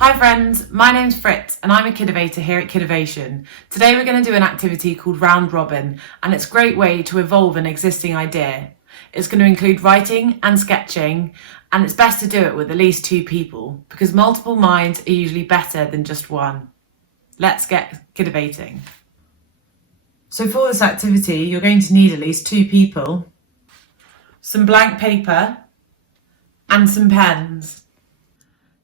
Hi friends, my name's Fritz and I'm a Kidovator here at Kidovation. Today we're going to do an activity called Round Robin, and it's a great way to evolve an existing idea. It's going to include writing and sketching, and it's best to do it with at least 2 people because multiple minds are usually better than just one. Let's get Kidovating. So for this activity you're going to need at least 2 people, some blank paper and some pens.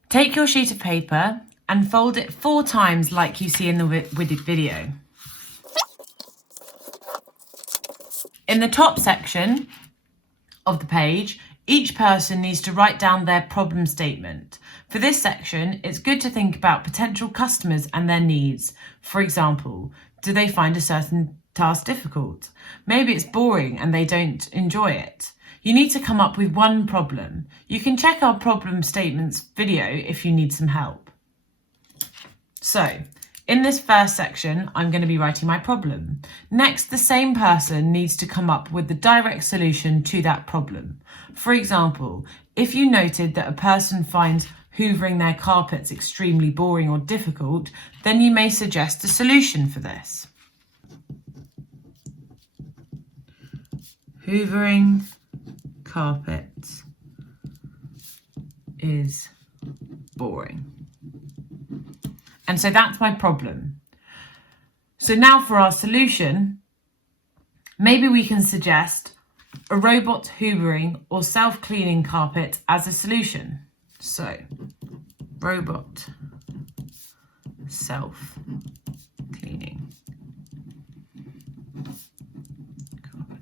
Take your sheet of paper and fold it 4 times like you see in the video. In the top section of the page, each person needs to write down their problem statement. For this section, it's good to think about potential customers and their needs. For example, do they find a certain task difficult? Maybe it's boring and they don't enjoy it. You need to come up with one problem. You can check our problem statements video if you need some help. So, in this first section, I'm going to be writing my problem. Next, the same person needs to come up with the direct solution to that problem. For example, if you noted that a person finds hoovering their carpets extremely boring or difficult, then you may suggest a solution for this. Hoovering carpets is boring. And so that's my problem. So now for our solution, maybe we can suggest a robot hoovering or self-cleaning carpet as a solution. So, robot self-cleaning carpet.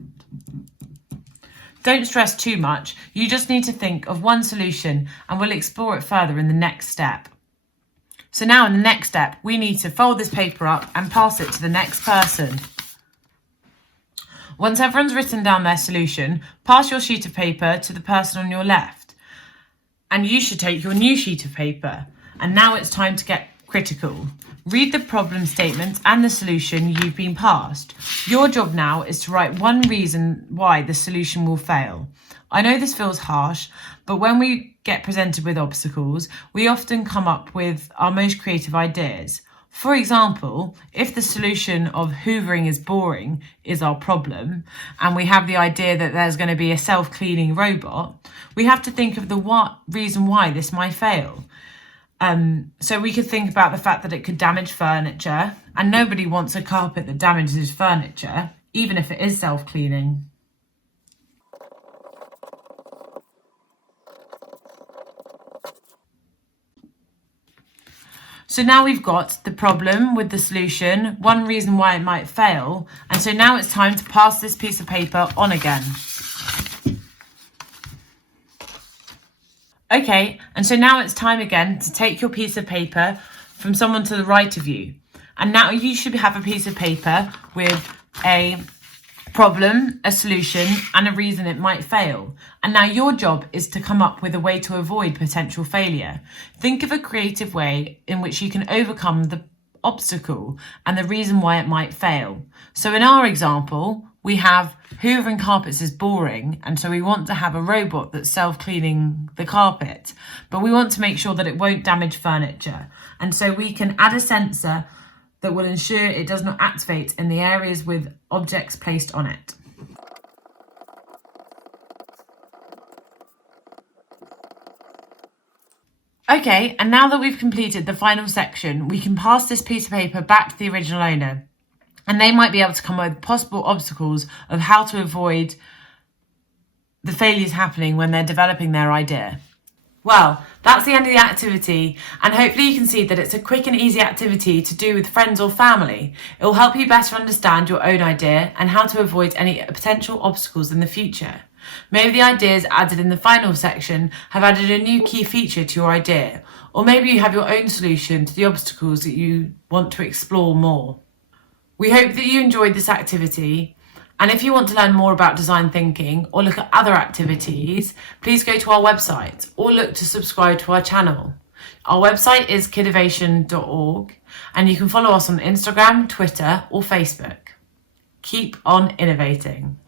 Don't stress too much. You just need to think of one solution and we'll explore it further in the next step. So now in the next step, we need to fold this paper up and pass it to the next person. Once everyone's written down their solution, pass your sheet of paper to the person on your left. And you should take your new sheet of paper. And now it's time to get critical. Read the problem statement and the solution you've been passed. Your job now is to write one reason why the solution will fail. I know this feels harsh, but when we get presented with obstacles, we often come up with our most creative ideas. For example, if the solution of hoovering is boring is our problem, and we have the idea that there's going to be a self-cleaning robot, we have to think of the reason why this might fail. So we could think about the fact that it could damage furniture, and nobody wants a carpet that damages furniture, even if it is self-cleaning. So now we've got the problem with the solution, one reason why it might fail, and so now it's time to pass this piece of paper on again. Okay, and so now it's time again to take your piece of paper from someone to the right of you. And now you should have a piece of paper with a problem, a solution, and a reason it might fail. And now your job is to come up with a way to avoid potential failure. Think of a creative way in which you can overcome the obstacle and the reason why it might fail. So in our example, we have hoovering carpets is boring, and so we want to have a robot that's self-cleaning the carpet, but we want to make sure that it won't damage furniture. And so we can add a sensor that will ensure it does not activate in the areas with objects placed on it. Okay, and now that we've completed the final section, we can pass this piece of paper back to the original owner, and they might be able to come up with possible obstacles of how to avoid the failures happening when they're developing their idea. Well, that's the end of the activity, and hopefully you can see that it's a quick and easy activity to do with friends or family. It will help you better understand your own idea and how to avoid any potential obstacles in the future. Maybe the ideas added in the final section have added a new key feature to your idea, or maybe you have your own solution to the obstacles that you want to explore more. We hope that you enjoyed this activity, and if you want to learn more about design thinking or look at other activities, please go to our website or look to subscribe to our channel. Our website is kidovation.org, and you can follow us on Instagram, Twitter or Facebook. Keep on innovating.